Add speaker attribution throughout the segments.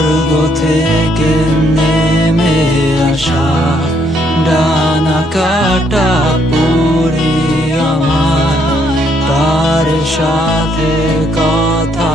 Speaker 1: স্বর্গ থেকে নেমে আসা ডানা কাটা পুরি আমার তার সাথে কথা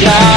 Speaker 1: যাবে